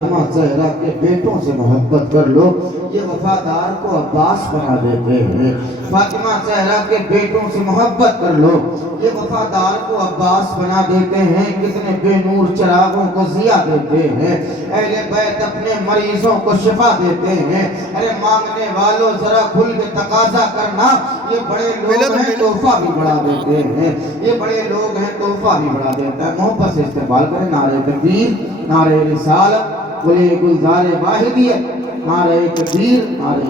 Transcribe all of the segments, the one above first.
فاطمہ زہرا کے بیٹوں سے محبت کر لو، یہ وفادار کو عباس بنا دیتے ہیں۔ فاطمہ زہرا کے بیٹوں سے محبت کر لو، یہ وفادار کو عباس بنا دیتے ہیں۔ کتنے بے نور چراغوں کو ضیاء دیتے ہیں، اہل بیت اپنے مریضوں کو شفا دیتے ہیں۔ ارے مانگنے والوں ذرا کھل کے تقاضا کرنا، یہ بڑے لوگ ہیں تحفہ بھی بڑھا دیتے ہیں، یہ بڑے لوگ ہیں تحفہ بھی بڑھا دیتے ہیں۔ محبت سے استقبال کریں نعرہ تکبیر، نعرہ رسالت، بولے گلزار واحدیت، نعرہ تکبیر، نعرہ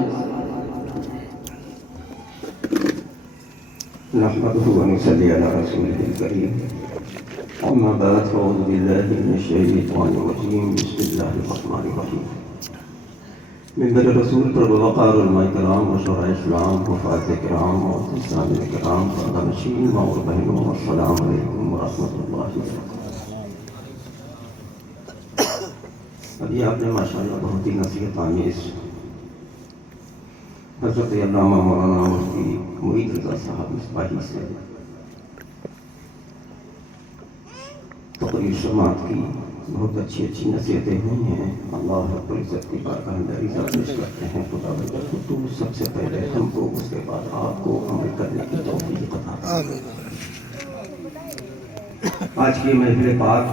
نحمده ونصلي على رسوله الكريم أما بعد فأعوذ بالله من الشيطان الرجيم بسم الله الرحمن الرحيم منبر رسول پر وقار علماء کرام مشورہ اسلام وفات کرام اور اسلامی کرام فردہ نشین ماں اور بہنوں السلام علیکم ورحمۃ اللہ وبرکاتہ۔ ابھی آپ نے ماشاءاللہ بہت ہی نصیحت آمیز حضرت علامہ مولانا مفتی معید رضا صاحب مصباحی سے تقریر سماعت کی، بہت اچھی نصیحتیں ہوئی ہیں۔ اللہ رب العزت کی بارگاہ میں عریضہ پیش کرتے ہیں خدا تو سب سے پہلے ہم کو، اس کے بعد آپ کو عمل کرنے کی توفیق عطا فرمائے۔ آج کی محفل پاک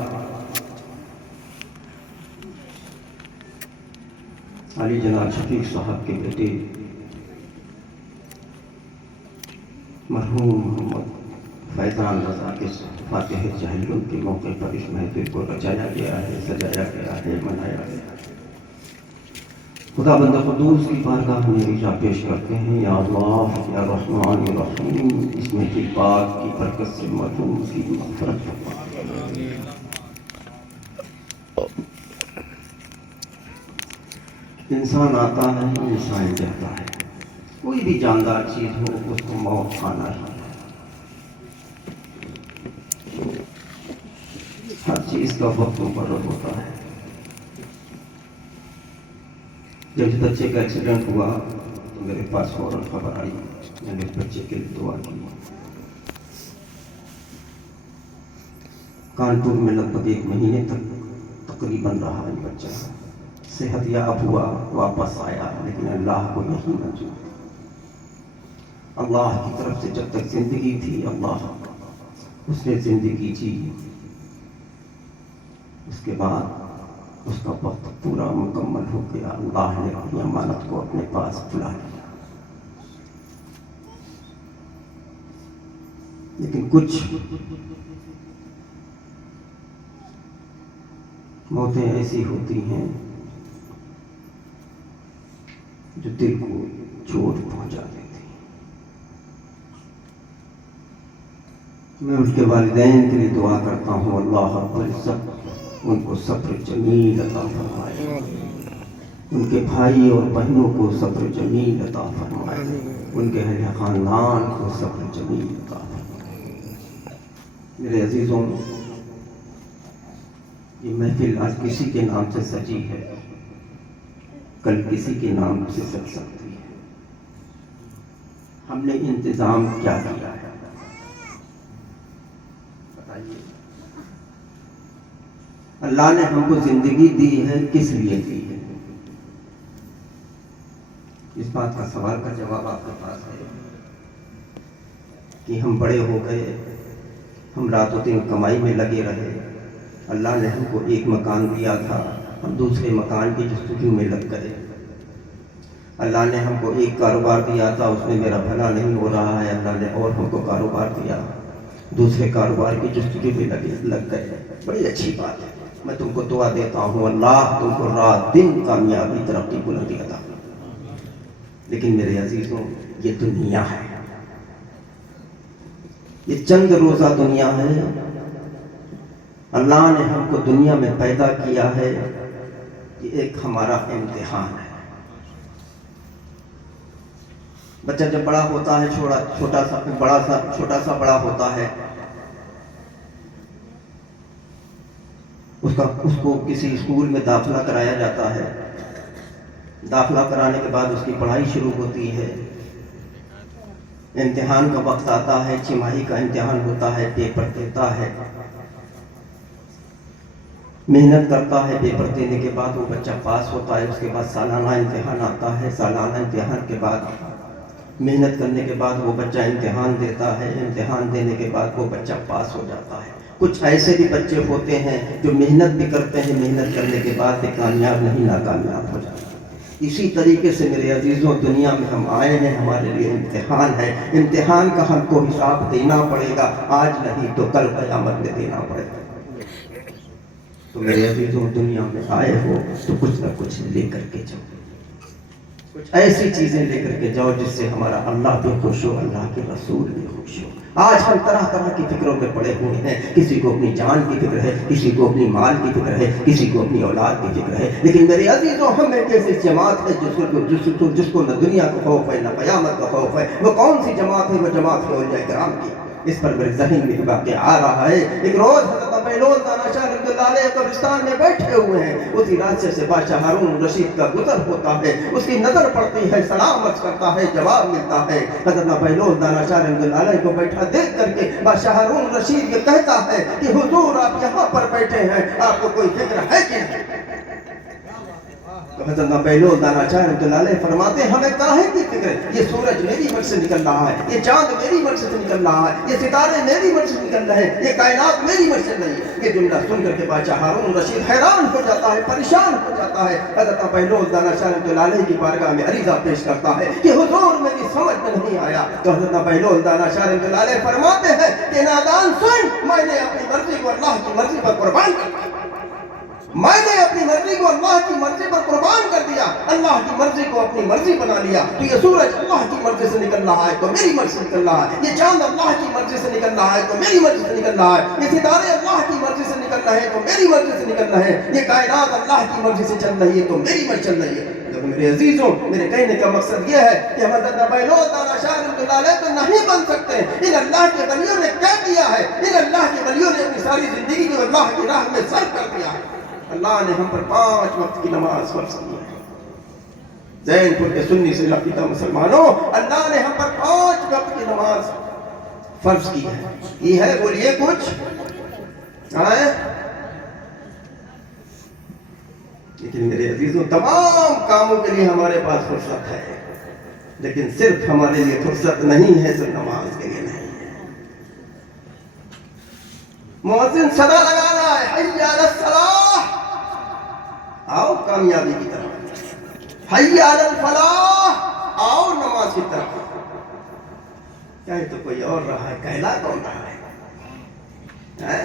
علی جناب شفیق صاحب کے بیٹے مرحوم محمد فیضان رضا کے فاتح جہلم کے موقع پر اس محفل کو رچایا گیا ہے، سجایا گیا ہے، منایا گیا ہے۔ خدا بندہ قدوس کی بارگاہ میں عریضہ پیش کرتے ہیں، یا اللہ یا رحمان یا رحیم، اس محفل پاک کی برکت سے مرحوم کی مغفرت فرما۔ انسان آتا ہے، انسان جاتا ہے، کوئی بھی جاندار چیز ہو اس کو موت کھانا ہی ہے۔ ہر چیز کا وقت مقرر ہوتا ہے۔ جب اس بچے کا ایکسیڈنٹ ہوا تو میرے پاس فوراً خبر آئی، میں نے بچے کے لیے دعا کی۔ کانپور میں لگ بھگ 1 مہینے تک تقریباً رہا یہ بچہ، صحت یاب ہوا، واپس آیا، لیکن اللہ کو یہی منظور تھی۔ اللہ کی طرف سے جب تک زندگی تھی اللہ اس نے زندگی جی، اس کے بعد اس کا وقت پورا مکمل ہو گیا۔ اللہ نے اپنی امانت کو اپنے پاس بلا لیا، لیکن کچھ موتیں ایسی ہوتی ہیں جو دل کو چوٹ پہنچا دیتی ہیں۔ میں ان کے والدین کے لیے دعا کرتا ہوں، اللہ رب العزت ان کو صبر جمیل عطا فرمائے، ان کے بھائی اور بہنوں کو صبر جمیل عطا فرمائے، ان کے اہل خاندان کو صبر جمیل عطا فرمائے۔ میرے عزیزوں، یہ محفل آج کسی کے نام سے سجی ہے، کل کسی کے نام سے سج سکتی ہے۔ ہم نے انتظام کیا کیا ہے بتائیے؟ اللہ نے ہم کو زندگی دی ہے، کس لیے دی ہے؟ اس بات کا سوال کا جواب آپ کے پاس ہے کہ ہم بڑے ہو گئے، ہم رات و دن کمائی میں لگے رہے، اللہ نے ہم کو ایک مکان دیا تھا، ہم دوسرے مکان کی جستجو میں لگ گئے۔ اللہ نے ہم کو ایک کاروبار دیا تھا، اس میں میرا بھلا نہیں ہو رہا ہے، اللہ نے اور ہم کو کاروبار دیا، دوسرے کاروبار کی جستجو میں لگ گئے۔ بڑی اچھی بات ہے، میں تم کو دعا دیتا ہوں اللہ تم کو رات دن کامیابی، ترقی، بلندی عطا فرمائے۔ لیکن میرے عزیزوں، یہ دنیا ہے، یہ چند روزہ دنیا ہے۔ اللہ نے ہم کو دنیا میں پیدا کیا ہے، یہ ایک ہمارا امتحان ہے۔ بچہ جب بڑا ہوتا ہے، چھوٹا سا بڑا ہوتا ہے، اس کو کسی اسکول میں داخلہ کرایا جاتا ہے۔ داخلہ کرانے کے بعد اس کی پڑھائی شروع ہوتی ہے، امتحان کا وقت آتا ہے، چھماہی کا امتحان ہوتا ہے، پیپر دیتا ہے۔ محنت کرتا ہے، پیپر دینے کے بعد وہ بچہ پاس ہوتا ہے، اس کے بعد سالانہ امتحان آتا ہے، سالانہ امتحان کے بعد محنت کرنے کے بعد وہ بچہ امتحان دیتا ہے، امتحان دینے کے بعد وہ بچہ پاس ہو جاتا ہے۔ کچھ ایسے بھی بچے ہوتے ہیں جو محنت بھی کرتے ہیں، محنت کرنے کے بعد بھی کامیاب نہیں، ناکامیاب ہو جاتے ہیں۔ اسی طریقے سے میرے عزیزوں، دنیا میں ہم آئے ہیں، ہمارے لیے امتحان ہے، امتحان کا ہم کو حساب دینا پڑے گا، آج نہیں تو کل قیامت میں دینا پڑے گا۔ تو میرے عزیزوں، دنیا میں آئے ہو تو کچھ نہ کچھ لے کر کے جاؤ، کچھ ایسی چیزیں لے کر کے جاؤ جس سے ہمارا اللہ بھی خوش ہو، اللہ کے رسول بھی خوش ہو۔ آج ہم طرح طرح کی فکروں میں پڑے ہوئے ہیں، کسی کو اپنی جان کی فکر ہے، کسی کو اپنی مال کی فکر ہے، کسی کو اپنی اولاد کی فکر ہے، لیکن میرے عزیزوں، ہم ایک ایسی جماعت ہے جس کو نہ دنیا کا خوف ہے، نہ قیامت کا خوف ہے۔ وہ کون سی جماعت ہے؟ وہ جماعت ہے اولیاء کرام کی۔ اس پر میرے ذہن میں ایک واقعہ آ رہا ہے۔ ایک روز حضرت بہلول دانا شاہ رحمۃ اللہ علیہ قبرستان میں بیٹھے ہوئے ہیں، اسی راستے سے بادشاہ ہارون رشید کا گزر ہوتا ہے، اس کی نظر پڑتی ہے، سلام عرض کرتا ہے، جواب ملتا ہے۔ حضرت بہلول دانا شاہ رحمۃ اللہ علیہ کو بیٹھا دیکھ کر کے بادشاہ ہارون رشید یہ کہتا ہے کہ حضور آپ یہاں پر بیٹھے ہیں، آپ کو کوئی فکر ہے کہ نہیں؟ تو حضرت بہلول دانا شاہ رحمۃ اللہ علیہ فرماتے ہیں ہمیں کاہے کی فکر ہے؟ یہ سورج میری مرضی سے نکل رہا ہے، یہ چاند میری مرضی سے نکل رہا ہے، یہ ستارے میری مرضی سے نکل رہے ہیں، یہ کائنات میری مرضی سے نہیں ہے۔ یہ جملہ سن کر کے بادشاہ ہارون رشید حیران ہو جاتا ہے، پریشان ہو جاتا ہے۔ حضرت بہلول دانا شاہ رحمۃ اللہ علیہ کی بارگاہ میں عریضہ پیش کرتا ہے کہ حضور میری سمجھ میں نہیں آیا۔ تو حضرت بہلول دانا شاہ رحمۃ اللہ علیہ فرماتے ہیں کہ نادان سن، میں نے اپنی مرضی کو اللہ کی مرضی پر قربان کر دیا، میں نے اپنی مرضی کو اللہ کی مرضی پر قربان کر دیا، اللہ کی مرضی کو اپنی مرضی بنا لیا۔ تو یہ سورج اللہ کی مرضی سے نکل رہا ہے تو میری مرضی سے نکل رہا ہے، یہ چاند اللہ کی مرضی سے نکل رہا ہے تو میری مرضی سے نکل رہا ہے، یہ ستارے اللہ کی مرضی سے نکل رہے ہیں تو میری مرضی سے نکل رہے ہیں، یہ کائنات اللہ کی مرضی سے چل رہی ہے تو میری مرضی چل رہی ہے۔ لیکن میرے عزیزوں، میرے کہنے کا مقصد یہ ہے کہ حضرت بہلول دانا شاہ رحمۃ اللہ علیہ تو نہیں بن سکتے، ان اللہ کے ولیوں نے کیا کیا ہے؟ ان اللہ کے ولیوں نے اپنی ساری زندگی کو اللہ کی راہ میں صرف کر دیا ہے۔ اللہ نے ہم پر 5 وقت کی نماز فرض کی ہے۔ زین پور کے سنی سے لقیدہ مسلمانوں، اللہ نے ہم پر 5 وقت کی نماز فرض کی ہے۔ یہ ہے، بولیے کچھ آئے؟ لیکن میرے عزیزوں، تمام کاموں کے لیے ہمارے پاس فرصت ہے، لیکن صرف ہمارے لیے فرصت نہیں ہے، صرف نماز کے لیے نہیں ہے۔ مؤذن صدا لگا رہا ہے، حی علی الصلاۃ، آؤ کامیابی کی طرف، حی علی الفلاح، آؤ نماز کی طرف۔ کہہ تو کوئی اور رہا ہے، کہلا کون رہا ہے؟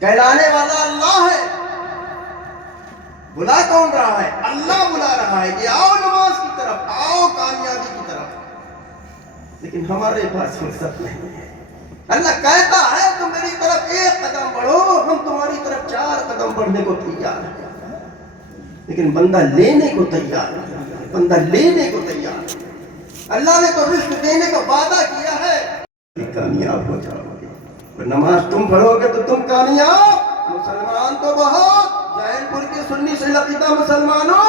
کہلانے والا اللہ ہے، بلا کون رہا ہے؟ اللہ بلا رہا ہے کہ آؤ نماز کی طرف، آؤ کامیابی کی طرف، لیکن ہمارے پاس فرصت نہیں ہے۔ اللہ کہتا ہے تم میری طرف 1 قدم بڑھو، ہم تمہاری طرف 4 قدم بڑھنے کو تیار ہیں، لیکن بندہ لینے کو تیار ہے، بندہ لینے کو تیار ہے۔ اللہ نے تو رزق دینے کا وعدہ کیا ہے کہ کامیاب ہو جاؤ گے، نماز تم پڑھو گے تو تم کامیاب۔ مسلمان تو بہت، زین پور کے سنی سے لقیدہ مسلمانوں،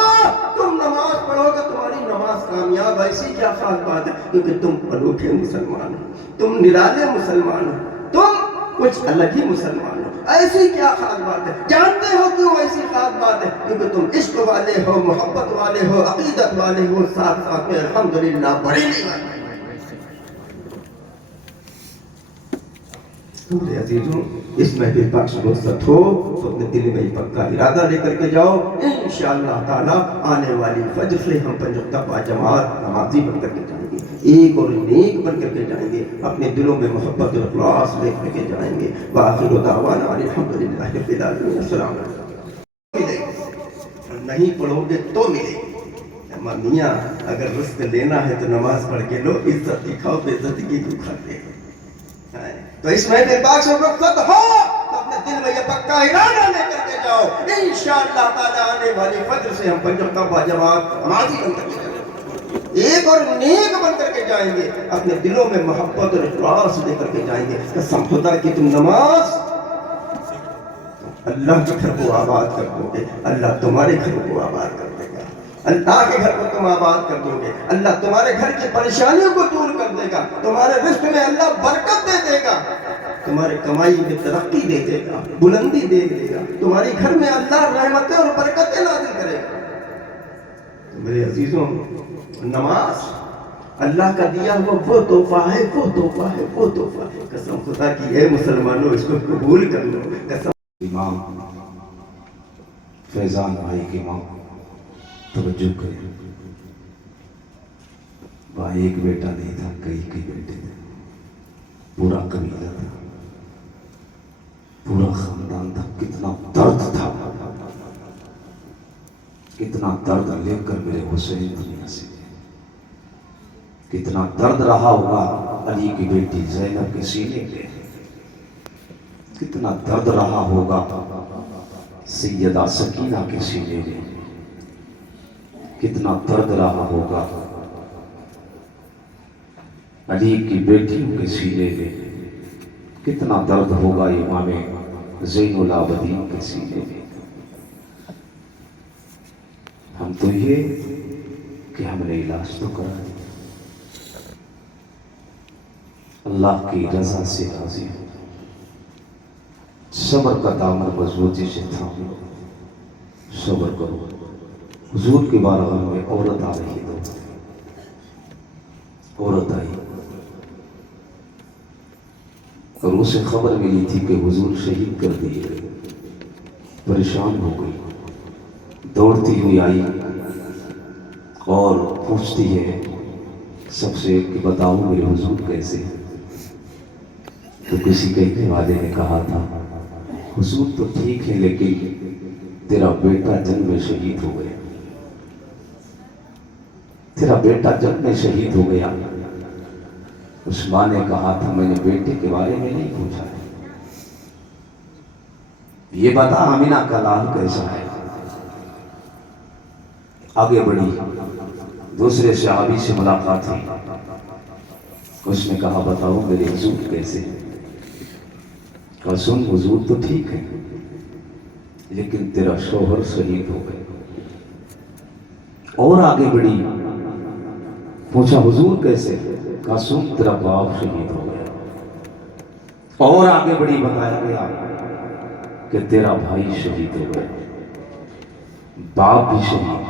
تم نماز پڑھو گے تمہاری نماز کامیاب۔ ایسی کیا خاص بات ہے؟ کیونکہ تم انوکھے مسلمان ہو، تم نرالے مسلمان ہو، تم کچھ الگ ہی مسلمان ہو۔ ایسی کیا خاص بات ہے؟ جانتے ہو کیوں ایسی خاص بات ہے؟ کیونکہ تم عشق والے ہو، محبت والے ہو، عقیدت والے ہو، ساتھ ساتھ میں الحمدللہ بریلی والے۔ میرے عزیزوں، اس محفل پاک سے رخصت ہو تو اپنے دل میں پکا ارادہ لے کر کے جاؤ، انشاءاللہ تعالی آنے والی فجر سے ہم 5 وقتہ باجماعت نمازی بن کر کے جائیں گے، ایک اور نیک بن کر کے جائیں گے، اپنے دلوں میں محبت اور اخلاص لے کر کے جائیں گے۔ وآخر دعوانا الحمدللہ رب العالمین۔ السلام علیکم۔ نہیں پڑھو گے تو ملے گی۔ اما میاں، اگر رزق لینا ہے تو نماز پڑھ کے لو، عزت دکھاؤ، بے عزتی کی کیوں کھاتے ہو؟ تو اس محفل پاک سے رخصت ہو تو اپنے دل میں یہ پکا ارادہ لے کر کے جاؤ، انشاءاللہ تعالی آنے والی فجر سے ہم 5 وقتہ باجماعت نمازی بن کر کے جائیں گے، ایک اور نیک بن کر کے جائیں گے، اپنے دلوں میں محبت اور اخلاص لے کر کے جائیں گے۔ قسم خدا کی تم نماز اللہ کے گھر کو آباد کر دو گے، اللہ تمہارے گھر کو آباد کر دے گا، اللہ کے گھر کو تم آباد کر دو گے، اللہ تمہارے گھر کی پریشانیوں کو دور کر دے گا، تمہارے رزق میں اللہ برکت دے دے گا۔ تمہارے کمائی میں ترقی دے دے گا، بلندی دے دے گا، تمہارے گھر میں اللہ رحمتیں اور برکتیں نازل کرے گا۔ تو میرے عزیزوں، نماز اللہ کا دیا ہوا وہ تحفہ ہے، وہ تحفہ ہے، وہ تحفہ ہے۔ قسم خدا کی اے مسلمانوں، اس کو قبول کر لو۔ قسم امام فیضان بھائی کی ماں توجہ کرے، بھائی ایک بیٹا نہیں تھا، کئی بیٹے تھے، پورا قبیلہ تھا، پورا خاندان تھا۔ کتنا درد تھا، کتنا درد لے کر میرے حسین دنیا سے گئے، کتنا درد رہا ہوگا علی کی بیٹی زینب کے سینے پہ، کتنا درد رہا ہوگا سیدہ سکینہ کے سینے میں، کتنا درد رہا ہوگا علی کی بیٹیوں کے سینے میں، کتنا درد ہوگا امام زین العابدین کے سینے میں۔ ہم تو یہ کہ ہم نے علاج تو کرا دیا، اللہ کی رضا سے راضی ہو، صبر کا دامن مضبوطی سے تھامو، صبر کرو۔ حضور کی بارگاہ میں عورت آ رہی تھی، عورت آئی اور اسے خبر ملی تھی کہ حضور شہید کر دیے گئے، پریشان ہو گئی، دوڑتی ہوئی آئی اور پوچھتی ہے سب سے کہ بتاؤ میرے حضور کیسے ہیں؟ تو کسی کہنے والے نے کہا تھا حضور تو ٹھیک ہے لیکن تیرا بیٹا جنگ میں شہید ہو گیا، تیرا بیٹا جنگ میں شہید ہو گیا۔ اس ماں نے کہا تھا میں نے بیٹے کے بارے میں نہیں پوچھا ہے، یہ بتا آمینہ کا لال کیسا ہے؟ آگے بڑھی، دوسرے صحابی سے ملاقات ہوئی، اس نے کہا بتاؤ میرے حضور کیسے ہیں؟ کہا سن حضور تو ٹھیک ہے لیکن تیرا شوہر شہید ہو گئے۔ اور آگے بڑھی، پوچھا حضور کیسے؟ کہا سن تیرا باپ شہید ہو گیا۔ اور آگے بڑھی، بتایا گیا کہ تیرا بھائی شہید ہو گیا، باپ بھی شہید،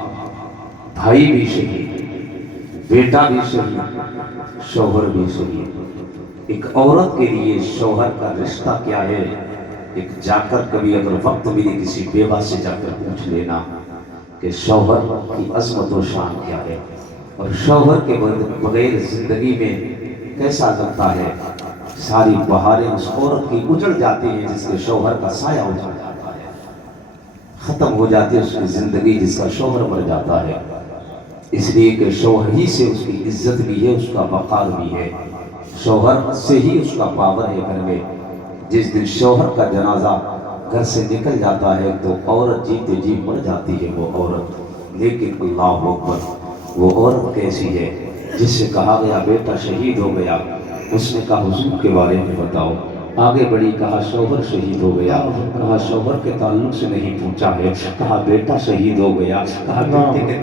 بھائی بھی شہید، بیٹا بھی شہید، شوہر بھی شہید۔ ایک عورت کے لیے شوہر کا رشتہ کیا ہے؟ ایک جا کر کبھی اگر وقت ملے کسی بیوہ سے جا کر پوچھ لینا کہ شوہر کی عظمت و شان کیا ہے، اور شوہر کے بغیر زندگی میں کیسا لگتا ہے۔ ساری بہاریں اس عورت کی اجڑ جاتی ہیں جس کے شوہر کا سایہ اجڑ جاتا ہے، ختم ہو جاتی ہے اس کی زندگی جس کا شوہر مر جاتا ہے۔ اس لیے کہ شوہر ہی سے اس کی عزت بھی ہے، اس کا وقار بھی ہے، شوہر سے ہی اس کا پاور ہے گھر میں۔ جس دن شوہر کا جنازہ گھر سے نکل جاتا ہے تو عورت جیتے جی مر جاتی ہے وہ عورت۔ لیکن اللہ اکبر، وہ عورت کیسی ہے جس سے کہا گیا بیٹا شہید ہو گیا، اس نے کہا حضور کے بارے میں بتاؤ۔ آگے بڑھی، کہا شوہر شہید ہو گیا، کہا شوہر کے تعلق سے نہیں پوچھا ہے، کہا بیٹا شہید ہو گیا، کہا بیٹے کے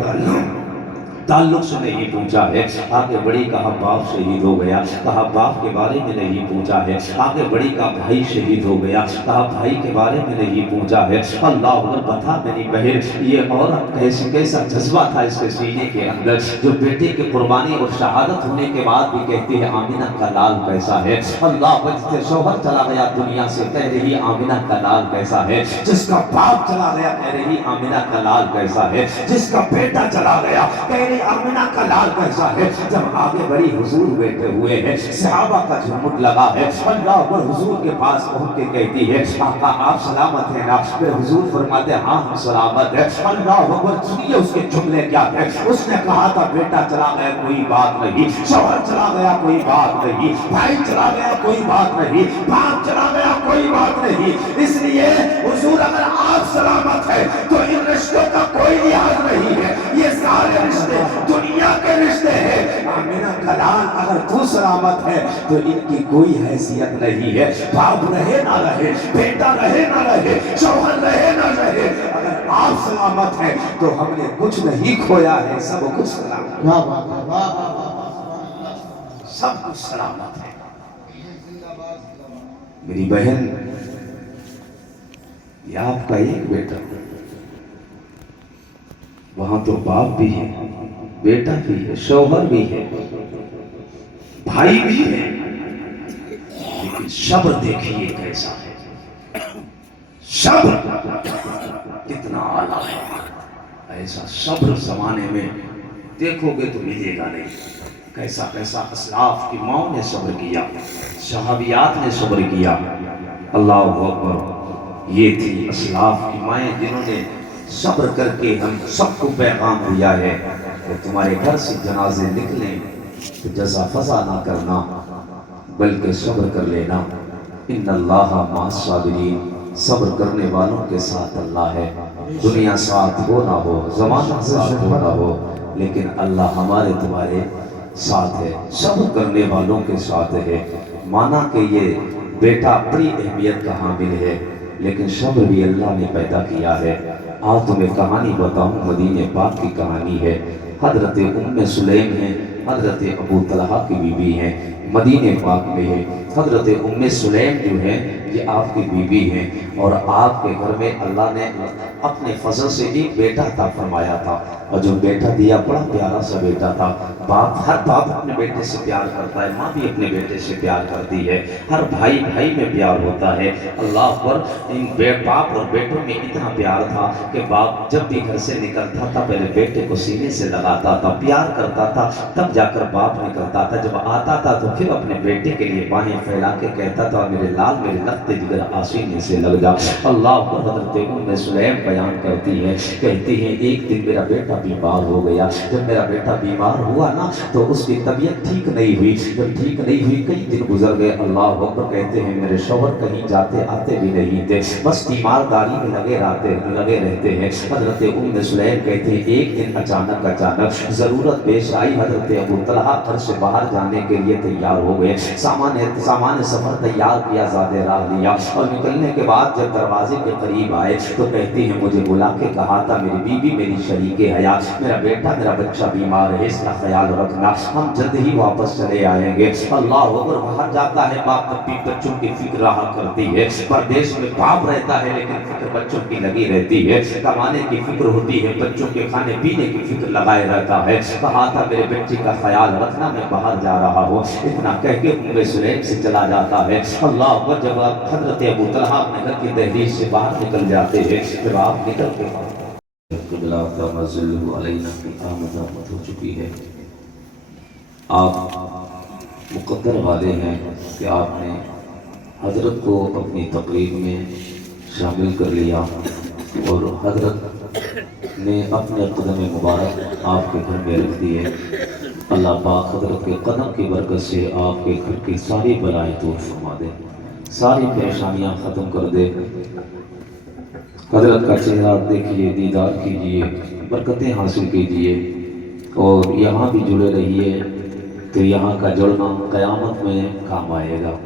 تعلق سے نہیں پوچھا ہے۔ آگے بڑھی، کہا باپ شہید ہو گیا، کہا باپ کے بارے میں نہیں پوچھا ہے۔ آگے بڑھی، کہا بھائی شہید ہو گیا، کہا بھائی کے بارے میں نہیں پوچھا ہے۔ اللہ اکبر، بتا میری بہن یہ عورت کیسا جذبہ تھا اس کے سینے کے اندر، جو بیٹے کی قربانی اور شہادت ہونے کے بعد بھی کہتی ہے آمینہ کا لال کیسا ہے۔ اللہ اکبر، شوہر چلا گیا دنیا سے، کہہ رہی آمینہ کا لال کیسا ہے۔ جس کا باپ چلا گیا کہہ رہی آمینہ کا لال کیسا ہے۔ جس کا بیٹا چلا گیا کہہ رہی آمینہ کا لال کیسا ہے۔ جب آگے بڑی حضور بیٹھے ہوئے ہیں، صحابہ کا جھمٹ لگا ہے، اللہ اکبر، حضور کے پاس پہنچ کے کہتی ہے آقا آپ سلامت ہیں نا؟ پھر حضور فرماتے ہیں ہاں ہم سلامت ہیں۔ اللہ اکبر، سنیے اس کے جملے کیا تھے۔ اس نے کہا تھا بیٹا چلا گیا کوئی بات نہیں، شوہر چلا گیا کوئی بات نہیں، بھائی چلا گیا کوئی بات نہیں، باپ چلا گیا کوئی بات نہیں۔ اس لیے حضور اگر آپ سلامت ہیں تو ان رشتوں کا کوئی لحاظ نہیں ہے، یہ سارے رشتے دنیا کے رشتے ہیں۔ آمینہ کا لال اگر تو سلامت ہے تو ان کی کوئی حیثیت نہیں ہے، باپ رہے نہ رہے، بیٹا رہے نہ رہے، شوہر رہے نہ رہے، اگر آپ سلامت ہیں تو ہم نے کچھ نہیں کھویا ہے، سب کچھ سلامت ہے، سب کچھ سلامت ہے۔ میری بہن، یہ آپ کا ایک بیٹا، وہاں تو باپ بھی ہے، بیٹا بھی ہے، شوہر بھی ہے، بھائی بھی ہے، لیکن صبر دیکھیے کیسا ہے، صبر کتنا اعلیٰ ہے۔ ایسا صبر زمانے میں دیکھو گے تو ملے گا نہیں۔ کیسا کیسا اسلاف کی ماؤں نے صبر کیا، صحابیات نے صبر کیا۔ اللہ اکبر، یہ تھی اسلاف کی مائیں جنہوں نے صبر کر کے ہم سب کو پیغام دیا ہے کہ تمہارے گھر سے جنازے نکلیں تو جزا فضا نہ کرنا بلکہ صبر کر لینا۔ ان اللہ مع الصابرین، صبر کرنے والوں کے ساتھ اللہ ہے۔ دنیا ساتھ ہو نہ ہو، زمانہ ساتھ ہو نہ ہو، لیکن اللہ ہمارے تمہارے ساتھ ہے، صبر کرنے والوں کے ساتھ ہے۔ مانا کہ یہ بیٹا بڑی اہمیت کا حامل ہے، لیکن صبر بھی اللہ نے پیدا کیا ہے۔ آج تمہیں کہانی بتاؤں، مدینہ پاک کی کہانی ہے۔ حضرت ام سلیم ہیں، حضرت ابو طلحہ کی بیوی ہیں، مدینہ پاک میں ہے۔ حضرت ام سلیم جو ہے یہ آپ کی بیوی ہیں، اور آپ کے گھر میں اللہ نے اپنے فضل سے ایک بیٹا عطا فرمایا تھا، اور جو بیٹا دیا بڑا پیارا سا بیٹا تھا۔ ہر باپ اپنے بیٹے سے پیار کرتا ہے، ماں بھی اپنے بیٹے سے پیار کرتی ہے، ہر بھائی بھائی میں پیار ہوتا ہے۔ اللہ پر ان باپ اور بیٹوں میں اتنا پیار تھا کہ باپ جب بھی گھر سے نکلتا تھا پہلے بیٹے کو سینے سے لگاتا تھا، پیار کرتا تھا، تب جا کر باپ نکلتا تھا۔ جب آتا تھا تو پھر اپنے بیٹے کے لیے باہیں پھیلا کے کہتا تھا میرے لال میرے لخت جگر آسینے سے لگ جا۔ اللہ پر حضرت ام سلیم بیان کرتی ہے، کہتی ہیں ایک دن میرا بیٹا بیمار ہو گیا۔ جب میرا بیٹا بیمار ہوا نا تو اس کی طبیعت ٹھیک نہیں ہوئی، جب ٹھیک نہیں ہوئی کئی دن گزر گئے۔ اللہ اکبر، کہتے ہیں میرے شوہر کہیں جاتے آتے بھی نہیں تھے، بس تیمارداری میں لگے رہتے ہیں۔ حضرت ام سلیم کہتے ہیں ایک دن اچانک ضرورت پیش آئی، حضرت ابو طلحہ گھر سے باہر جانے کے لیے تیار ہو گئے، سامان سفر تیار کیا، زیادہ راہ لیا، اور نکلنے کے بعد جب دروازے کے قریب آئے تو کہتی ہیں مجھے بلا کے کہا تھا میری بیوی میری شریک حیات، میرا بیٹا میرا بچہ بیمار ہے، اس کا خیال رکھنا، ہم جلد ہی واپس چلے آئیں گے۔ اللہ اکبر، باہر جاتا ہے باپ تب بھی بچوں کی فکر رہا کرتی ہے، پردیش میں باپ رہتا ہے لیکن فکر بچوں کی لگی رہتی ہے، کمانے کی فکر ہوتی ہے، بچوں کے کھانے پینے کی فکر لگائے رہتا ہے۔ کہا تھا میرے بچے کا خیال رکھنا، میں باہر جا رہا ہوں، اتنا کہہ کے ام سلیم سے چلا جاتا ہے۔ اللہ اکبر، جب حضرت ابو طلحہ اپنے گھر کی دہلیز سے باہر نکل جاتے ہیں، جب آپ نکل کے قبلہ تمزلہ علینا کی آمد ہو چکی ہے، آپ مقدر والے ہیں کہ آپ نے حضرت کو اپنی تقریب میں شامل کر لیا، اور حضرت نے اپنے قدم مبارک آپ کے گھر میں رکھ دیے۔ اللہ پاک حضرت کے قدم کی برکت سے آپ کے گھر کی ساری بلائیں دور فرما دے، ساری پریشانیاں ختم کر دے۔ حضرت کا چہرہ دیکھیے، دیدار کیجئے، برکتیں حاصل کیجئے، اور یہاں بھی جڑے رہیے تو یہاں کا جڑنا قیامت میں کام آئے گا۔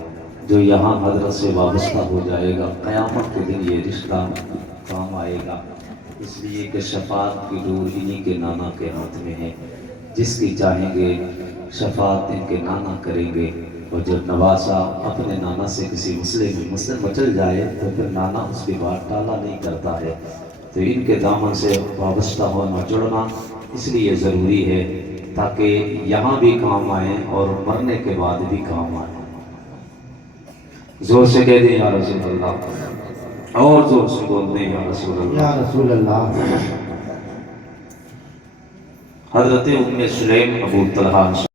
جو یہاں حضرت سے وابستہ ہو جائے گا قیامت کے دن یہ رشتہ کام آئے گا، اس لیے کہ شفاعت کی ڈور انہی کے نانا کے ہاتھ میں ہے، جس کی چاہیں گے شفاعت ان کے نانا کریں گے، اور جب نواسا اپنے نانا سے کسی مسئلے میں مچل جائے تو پھر نانا اس کی بات ٹالا نہیں کرتا ہے۔ تو ان کے دامن سے وابستہ ہونا، جڑنا اس لیے ضروری ہے تاکہ یہاں بھی کام آئیں اور مرنے کے بعد بھی کام آئیں۔ زور سے کہہ دیں یا رسول اللہ، اور زور سے بول دیں یا رسول اللہ۔ یا رسول اللہ۔ حضرت ام سلیم ابو طلحہ ہے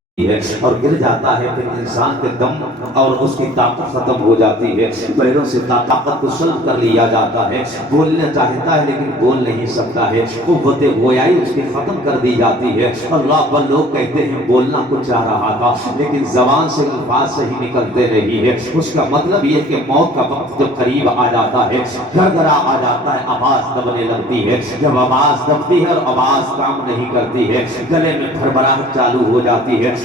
اور گر جاتا ہے، پھر انسان کے دم اور اس کی طاقت ختم ہو جاتی ہے، پیروں سے طاقت کو سلب کر لیا جاتا ہے، بولنا چاہتا ہے لیکن بول نہیں سکتا ہے، قوت گویائی اس کی ختم کر دی جاتی ہے۔ اللہ پر لوگ کہتے ہیں بولنا کچھ چاہ رہا تھا لیکن زبان سے الفاظ صحیح نکلتے نہیں ہے، اس کا مطلب یہ کہ موت کا وقت جب قریب آ جاتا ہے، گھرگھرا آ جاتا ہے، آواز دبنے لگتی ہے، جب آواز دبتی ہے اور آواز کام نہیں کرتی ہے، گلے میں بھربراہٹ چالو ہو جاتی ہے،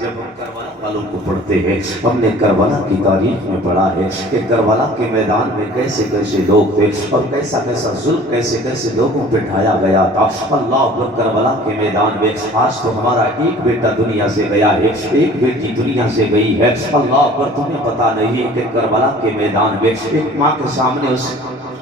جب ہم کربلا والوں کو پڑھتے ہیں، ہم نے کربلا کی تاریخ میں پڑھا ہے کہ کربلا کے میدان میں کیسے کیسے لوگ تھے اور کیسا کیسا ظلم کیسے کیسے لوگوں پہ ڈھایا گیا تھا۔ اللہ اکبر، کربلا کے میدان میں آج تو ہمارا ایک بیٹا دنیا سے گیا ہے، ایک بیٹی دنیا سے گئی ہے۔ اللہ اکبر، تمہیں پتا نہیں ہے کہ کربلا کے میدان میں ایک ماں کے سامنے، اس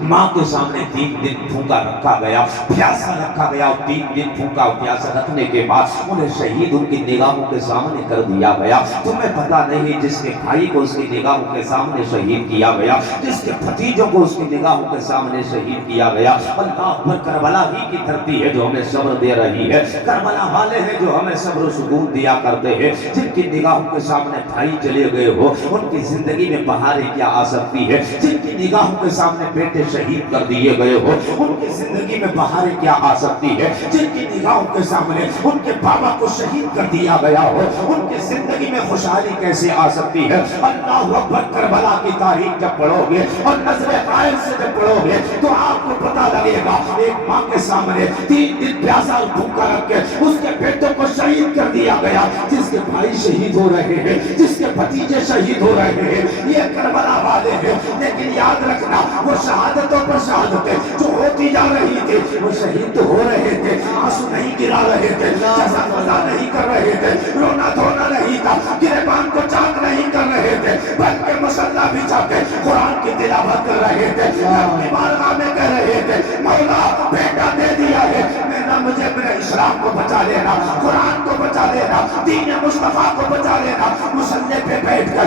ماں کے سامنے 3 دن بھوکا رکھا گیا، پیاسا رکھا گیا، اور 3 دن بھوکا پیاسا رکھنے کے بعد انہیں شہید ان کی نگاہوں کے سامنے کر دیا گیا۔ تمہیں پتا نہیں جس کے بھائی کو اس کی نگاہوں کے سامنے شہید کیا گیا، جس کے بھتیجوں کو اس کی نگاہوں کے سامنے شہید کیا گیا، اللہ اکبر، کربلا ہی کی دھرتی ہے جو ہمیں صبر دے رہی ہے۔ کربلا والے ہیں جو ہمیں صبر و سکون دیا کرتے ہیں۔ جن کی نگاہوں کے سامنے بھائی چلے گئے ہو، ان کی زندگی میں بہاریں کیا آ سکتی ہے؟ جن کی نگاہوں کے سامنے بیٹے شہید کر دیے گئے ہو، ان کی زندگی میں بہاریں کیا آ سکتی ہے؟ جن کی نگاہوں کے سامنے ان کے بابا کو شہید کر دیا گیا ہو، ان کی زندگی میں خوشحالی کیسے آ سکتی ہے؟ اللہ اکبر، کربلا کی تاریخ جب پڑھو گے اور نظر قائل سے جب پڑھو گے تو آپ کو پتا لگے گا، ایک ماں کے سامنے 3 دن پیاسا اور بھوکا رکھ کے اس کے بیٹوں کو شہید کر دیا گیا، جس کے بھائی شہید ہو رہے ہیں، جس کے بھتیجے شہید ہو رہے ہیں، یہ کربلا والے ہیں۔ لیکن یاد رکھنا، وہ شہادتوں پر شہادتیں جو ہوتی جا رہی تھی، وہ شہید تو ہو رہے تھے، آنسو نہیں گرا رہے تھے، جزا مزا نہیں کر رہے تھے، رونا دھونا نہیں تھا، گریبان کو چاک نہیں کر رہے تھے، بلکہ مصلی بچھا کے قرآن کی تلاوت کر رہے تھے، اپنی بارگاہ میں کہہ رہے تھے، مولا بیٹا دے دیا ہے، میرا مجھے میرے اسلام کو بچا لینا، قرآن کو بچا لینا، دین مصطفیٰ کو بچا لینا۔ مصلی پہ بیٹھ کر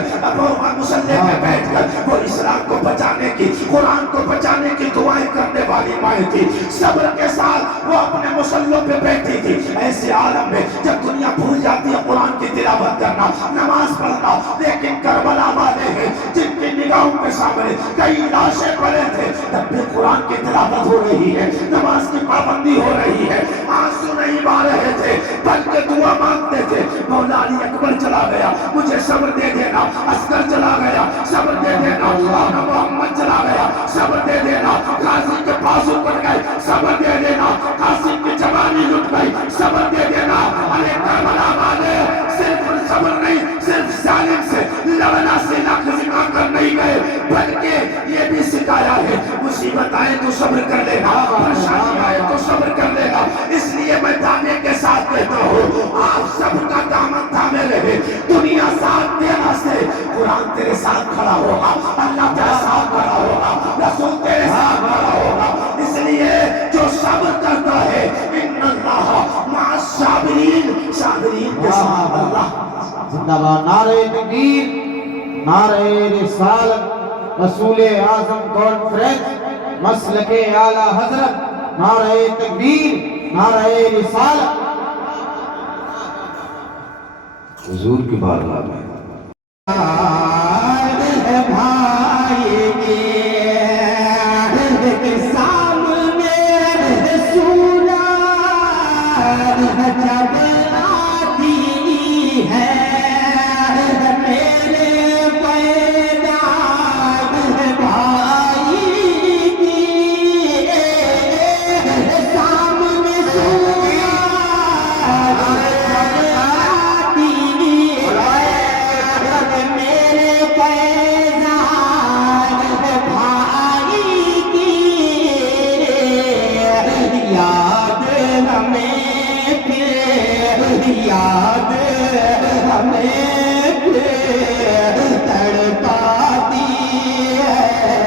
وہ اسلام کو بچانے کی، قرآن کو بچانے کی دعائیں کرنے والی مائیں تھی۔ صبر کے ساتھ وہ اپنے مصلوں پہ بیٹھی تھی۔ ایسے عالم میں جب دنیا بھول جاتی ہے قرآن کی تلاوت کرنا، نماز پڑھنا، لیکن کربلا والے ہیں جن کی نگاہوں کے سامنے کئی لاشیں پڑے تھے، تب بھی قرآن کی تلاوت ہو رہی ہے، نماز کی پابندی ہو رہی ہے، آنسو نہیں بہا رہے تھے بلکہ دعا مانگتے تھے۔ مولا علی اکبر چلا گیا، مجھے صبر دے دینا، عسکر چلا گیا، صبر دے دینا، آقا محمد چلا گیا، صبر دے دینا، غازی کے بازو کٹ گئے، صبر دے دینا، قاسم کی جوانی لٹ گئی، صبر دے دینا۔ ارے کربلا والے صرف صبر نہیں، صرف ظالم سے لڑنا سے ناکزیما کر نہیں گئے، بلکہ یہ بھی سکھایا ہے، مصیبت آئے تو صبر کر لینا، پریشانی آئے تو صبر کر لینا۔ اس لیے میں دعوے کے ساتھ کہتا ہوں، آپ سب کا دامن تھامے رہے، دنیا ساتھ دینا سے قرآن تیرے ساتھ کھڑا ہوگا، اللہ تیرے ساتھ کھڑا ہوگا، رسول تیرے ساتھ کھڑا ہوگا۔ اس لیے جو صبر کرتا ہے، ان اللہ مع الصابرین، صابرین کے ساتھ اللہ۔ زندہ باد، نعرہ تکبیر، نعرہ رسالت، رسول اعظم کانفرنس، مسلک اعلیٰ حضرت، نعرہ تکبیر، نعرہ رسالت۔ حضور کی بارگاہ میں بھائی کے سامنے سورج جب آتی ہے، میرے پیدا بھائی کی سامنے سورج یاد ہمیں تڑپاتی ہے،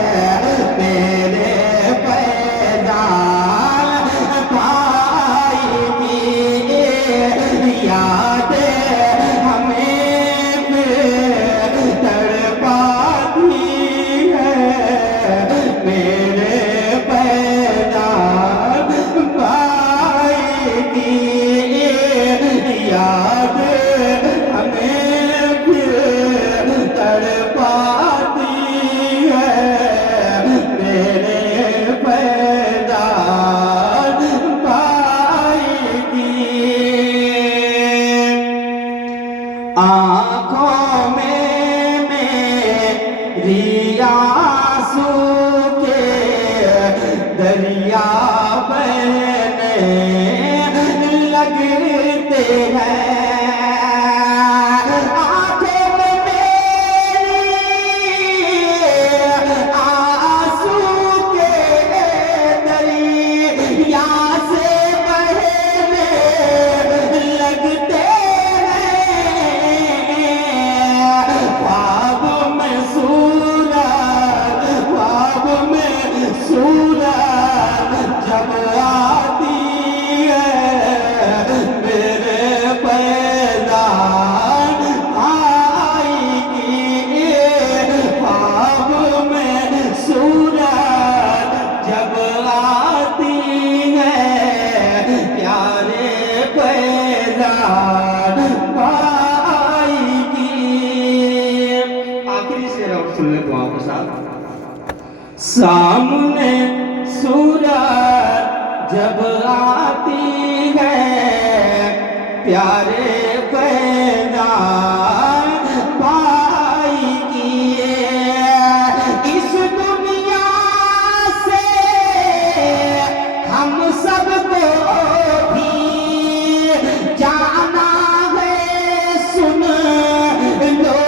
میرے پیدائش بھائی کی یاد ہمیں تڑپاتی ہے، میرے پیدائش بھائی کی یاد ہمیں تڑپاتی ہے، میرے پیدا بھائی کی آنکھوں میں میری آنسو کے دریا بہنے لگتے ہیں، سن لیں دعا کے ساتھ. سامنے سورج جب آتی ہے پیارے پیدا بھائی کی اس دنیا سے ہم سب کو بھی جانا ہے سن لو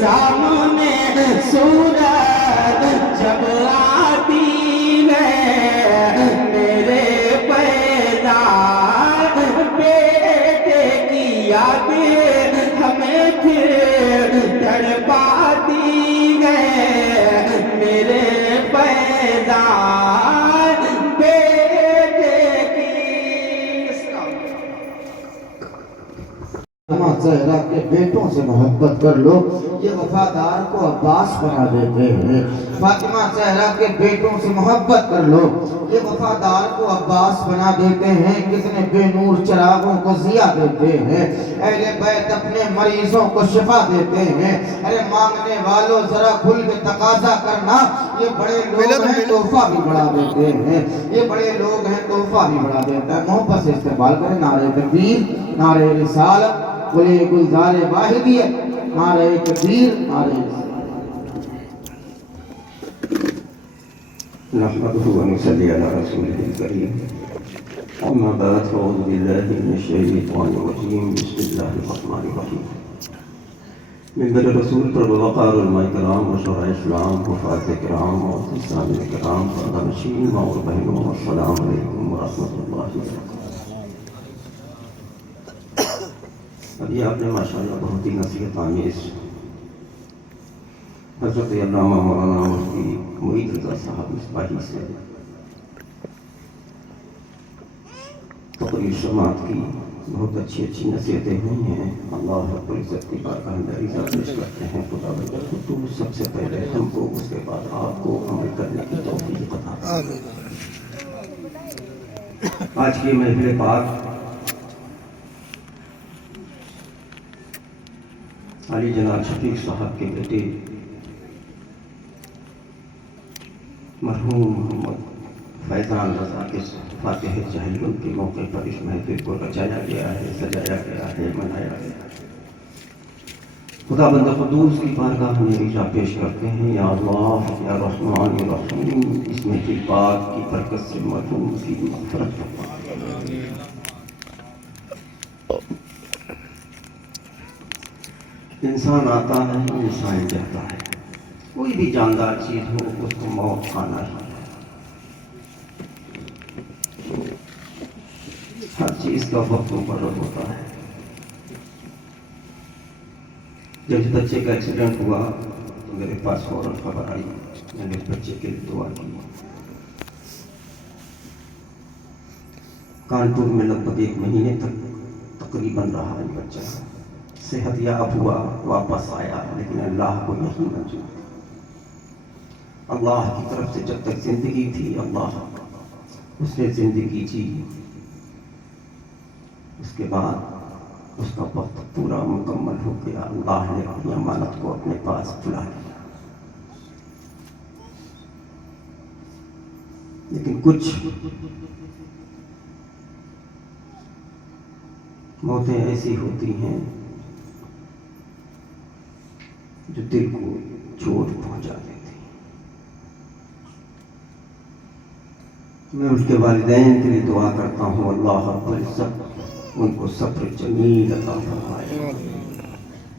سامنے سورج جب آتی ہے میرے پیدار بیٹے کی یادیں ہمیں پھر تڑپاتی ہے میرے پیدار بیٹے کی. فاطمہ زہرا کے بیٹوں سے محبت کر لو یہ وفادار کو عباس بنا دیتے ہیں. فاطمہ زہرا کے بیٹوں سے محبت کر لو یہ وفادار کو عباس بنا دیتے ہیں. کتنے بے نور چراغوں کو ضیاء دیتے ہیں. اہل بیت اپنے مریضوں کو شفا دیتے ہیں. ارے مانگنے والوں ذرا کھل کے تقاضا کرنا. یہ بڑے لوگ ہیں تحفہ بھی بڑھا دیتے ہیں. یہ بڑے لوگ ہیں تحفہ بھی بڑھا دیتا ہے. محبت سے استقبال کریں. نعرہ تکبیر، نعرہ رسالت، بولے گلزار واحدیت، نعرہ تکبیر، نعرہ رسالت. نحمده ونصلي على رسوله الكريم. أما بعد فأعوذ بالله من الشيطان الرجيم. بسم الله الرحمن الرحيم. منبر رسول پر وقار علماء کرام مشورہ اسلام حفاظ کرام اور اسلامی کرام پردہ نشین ماں اور بہنوں السلام علیکم ورحمۃ اللہ وبرکاتہ. ابھی آپ نے ماشاءاللہ بہت ہی نصیحت آمیز حضرت علامہ مولانا مفتی معید رضا صاحب مصباحی سے تقریر سماعت کی. بہت اچھی اچھی نصیحتیں ہوئی ہیں. اللہ رب العزت کی بارگاہ میں عریضہ پیش کرتے ہیں خدا تو سب سے پہلے ہم کو اس کے بعد آپ کو عمل کرنے کی توفیق عطا فرمائے. آج کی محفل پاک علی جناب شفیق صاحب کے بیٹے مرحوم محمد فیضان رضا کے فاتح جہلیوں کے موقع پر اس محفل کو رچایا گیا ہے، سجایا گیا ہے، منایا گیا ہے. خدا بند قدوس کی بارگاہ میں عریضہ پیش کرتے ہیں یا اللہ یا رحمان یا رحیم اس محفل پاک کی برکت سے مرحوم کی مغفرت فرما. انسان آتا ہے انسان جاتا ہے. کوئی بھی جاندار چیز ہو اس کو موت کھانا ہے. ہر چیز کا وقت مقرر ہوتا ہے. جب اس بچے کا ایکسیڈنٹ ہوا تو میرے پاس فوراً خبر آئی. میں نے بچے کے لیے دعا کی. کانپور میں لگ بھگ 1 مہینے تک تقریباً رہا یہ بچہ. صحت یاب ہوا، واپس آیا، لیکن اللہ کو یہی منظور. اللہ کی طرف سے جب تک زندگی تھی اللہ اس نے زندگی جی. اس کے بعد اس کا وقت پورا مکمل ہو گیا. اللہ نے اپنی امانت کو اپنے پاس بلا لیا. لیکن کچھ موتیں ایسی ہوتی ہیں جو دل کو چوٹ پہنچا دیتی. میں ان کے والدین کے لیے دعا کرتا ہوں اللہ رب العزت ان کو صبر جمیل عطا فرمائے.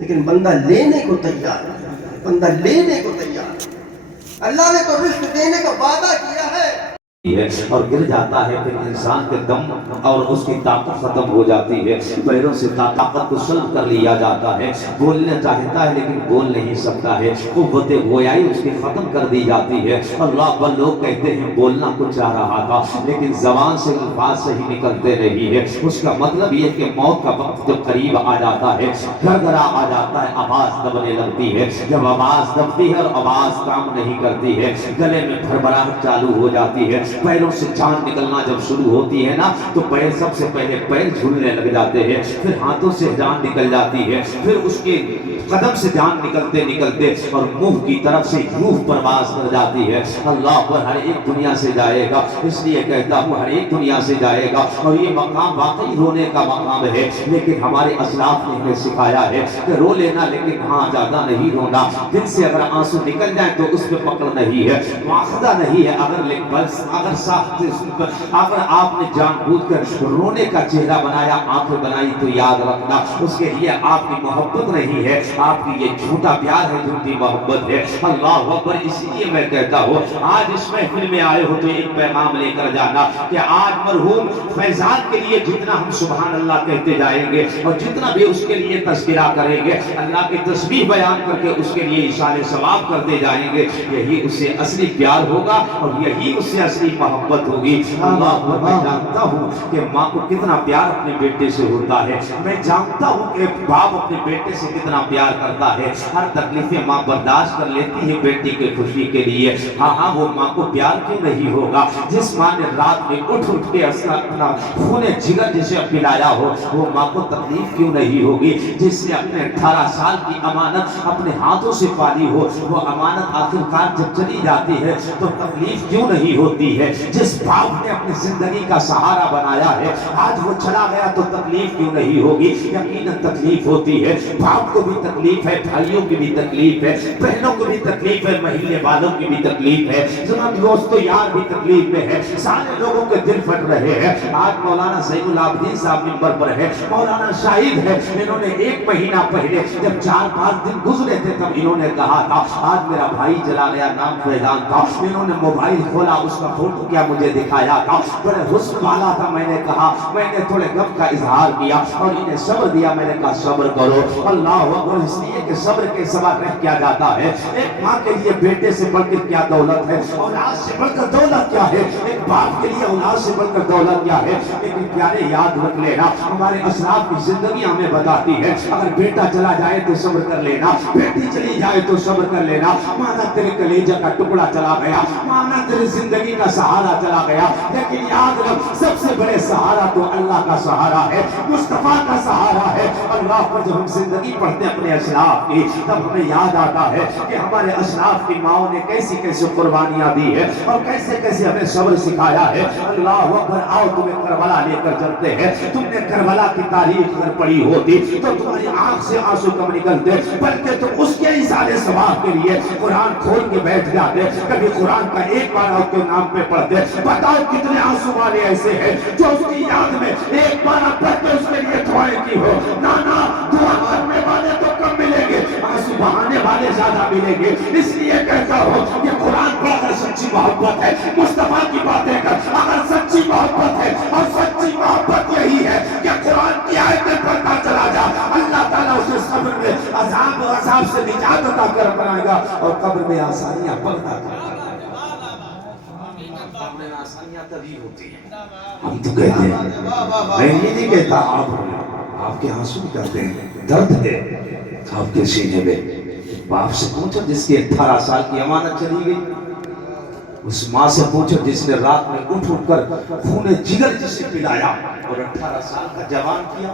لیکن بندہ لینے کو تیار ہے، بندہ لینے کو تیار ہے۔ اللہ نے تو رزق دینے کا وعدہ کیا ہے اور گر جاتا ہے، پھر انسان کے دم اور اس کی طاقت ختم ہو جاتی ہے، پیروں سے طاقت کو سلب کر لیا جاتا ہے، بولنا چاہتا ہے لیکن بول نہیں سکتا ہے، قوت گویائی اس کی ختم کر دی جاتی ہے۔ اللہ پر لوگ کہتے ہیں بولنا کچھ چاہ رہا تھا لیکن زبان سے الفاظ صحیح نکلتے نہیں ہے، اس کا مطلب یہ کہ موت کا وقت جب قریب آ جاتا ہے، گھرگھرا آ جاتا ہے، آواز دبنے لگتی ہے، جب آواز دبتی ہے اور آواز کام نہیں کرتی ہے، گلے میں بھربھراہٹ چالو ہو جاتی ہے، پیروں سے جان نکلنا جب شروع ہوتی ہے نا تو پیر سب سے پہلے پیر جھولنے لگ جاتے ہیں، پھر ہاتھوں سے جان نکل جاتی ہے، پھر اس کے قدم سے جان نکلتے نکلتے اور منہ کی طرف سے روح پرواز کر جاتی ہے۔ اللہ پر ہر ایک دنیا سے جائے گا، اس لیے کہتا ہوں ہر ایک دنیا سے جائے گا، اور یہ مقام واقعی رونے کا مقام ہے، لیکن ہمارے اسلاف نے ہمیں سکھایا ہے کہ رو لینا لیکن ہاں زیادہ نہیں رونا، دل سے اگر آنسو نکل جائیں تو اس پہ پکڑ نہیں ہے، مواخذہ نہیں ہے، اگر آپ نے جان بوجھ کر رونے کا چہرہ بنایا، آنکھیں بنائی تو یاد رکھنا اس کے لیے آپ کی محبت نہیں ہے، آپ کی یہ جھوٹا پیار ہے، جھوٹی محبت ہے۔ اللہ اکبر۔ اسی لیے میں کہتا ہوں آج اس محفل میں آئے ہو تو ایک پیغام لے کر جانا کہ آج مرحوم فیضان کے لیے جتنا ہم سبحان اللہ کہتے جائیں گے اور جتنا بھی اس کے لیے تذکرہ کریں گے، اللہ کی تسبیح بیان کر کے اس کے لیے اشارے ثواب کرتے جائیں گے، یہی اس سے اصلی پیار ہوگا اور یہی اس سے اصلی محبت ہوگی۔ اللہ اکبر۔ میں جانتا ہوں کہ ماں کو کتنا پیار اپنے بیٹے سے ہوتا ہے، میں جانتا ہوں کہ باپ اپنے بیٹے سے کتنا پیار کرتا ہے، ہر تکلیفیں ماں برداشت کر لیتی ہے بیٹی کے خوشی کے لیے۔ ہاں وہ ماں کو پیار کیوں نہیں ہوگا؟ جس ماں نے رات میں اٹھ کے اپنا خون جگر جسے پلایا ہو، وہ ماں کو تکلیف کیوں نہیں ہوگی؟ جس نے اپنے 18 سال کی امانت اپنے ہاتھوں سے پالی ہو، وہ امانت آخرکار جب چلی جاتی ہے تو تکلیف کیوں نہیں ہوتی ہے؟ جس باپ نے اپنی زندگی کا سہارا بنایا ہے، آج وہ چلا گیا تو تکلیف کیوں نہیں ہوگی؟ یقیناً تکلیف ہوتی ہے، باپ کو بھی تکلیف ہے، بھائیوں کی بھی تکلیف ہے، بہنوں کو بھی تکلیف ہے، محلے والوں کی بھی تکلیف ہے، جناب دوستو یار بھی تکلیف میں ہے، سارے لوگوں کے دل پھٹ رہے ہیں۔ آج مولانا زین العابدین صاحب منبر پر ہے، مولانا شاہد ہے، انہوں نے 1 مہینہ پہلے جب 4-5 دن گزرے تھے تب انہوں نے کہا تھا آج میرا بھائی چلا گیا، نام فیضان تھا، انہوں نے موبائل کھولا، اس کا فوٹو کیا مجھے دکھایا تھا، بڑے حسن والا تھا، میں نے کہا، میں نے تھوڑے غم کا اظہار کیا اور انہیں صبر دیا، میں نے کہا صبر کرو۔ اللہ اکبر۔ اس لیے کہ صبر کے سوا رہ کیا جاتا ہے؟ ایک ماں کے لیے بیٹے سے بڑھ کر کیا دولت ہے، اولاد سے بڑھ کر دولت کیا ہے، ایک باپ کے لیے اولاد سے بڑھ کر دولت کیا ہے؟ لیکن پیارے یاد رکھ لینا، ہمارے اسلاف کی زندگی ہمیں بتاتی ہے اگر بیٹا چلا جائے تو صبر کر لینا، بیٹی چلی جائے تو صبر کر لینا، مانا تیرے کلیجہ کا ٹکڑا چلا گیا، مانا تیرے زندگی کا سہارا چلا گیا، لیکن یاد رکھ سب سے بڑے سہارا تو اللہ کا سہارا ہے، مصطفیٰ کا سہارا ہے۔ اللہ پر جب ہم زندگی پڑھتے ہیں اپنے اسلاف کی تب ہمیں یاد آتا ہے کہ ہمارے اسلاف کی ماؤں نے کیسی کیسی قربانیاں دی ہے اور کیسے کیسے ہمیں صبر سکھایا ہے۔ اللہ اکبر۔ آؤ تمہیں کربلا لے کر چلتے ہیں، تم نے کربلا کی تاریخ اگر پڑھی ہوتی تو تمہاری آنکھ سے آنسو کم نکلتے، بلکہ تم اس کے اظہار ثواب کے لیے قرآن کھول کے بیٹھ جاتے، کبھی قرآن کا ایک بار اس کے نام پہ پڑھتے۔ بتاؤ کتنے آنسو والے ایسے ہیں جو اس کی یاد میں ایک بار پڑھ کے اس کے لیے دعائیں کی ہو؟ نانا دعا کرنے والے تو کم ملیں گے، آنسو بہانے والے زیادہ ملیں گے۔ اس لیے کہتا ہوں یہ قرآن پڑھ کر سچی محبت ہے، مصطفیٰ کی باتیں کر اگر سچی محبت ہے، اور سچی محبت یہی ہے کہ قرآن کی آیتیں پڑھتا چلا جا، اللہ تعالیٰ اسے صبر میں عذاب سے نجات عطا کر بنائے گا اور قبر میں آسانیاں بڑھتا کرے گا۔ آسانیاں تبھی ہوتی ہیں، ہم تو کہتے ہیں، میں یہ نہیں کہتا آپ کے آنسو کرتے ہیں، درد ہے آپ کے سینے میں۔ باپ سے پوچھو جس کی 18 سال کی امانت چلی گئی، اس ماں سے پوچھو جس نے رات میں اٹھ کر خون جگر جسے پلایا اور 18 سال کا جوان کیا۔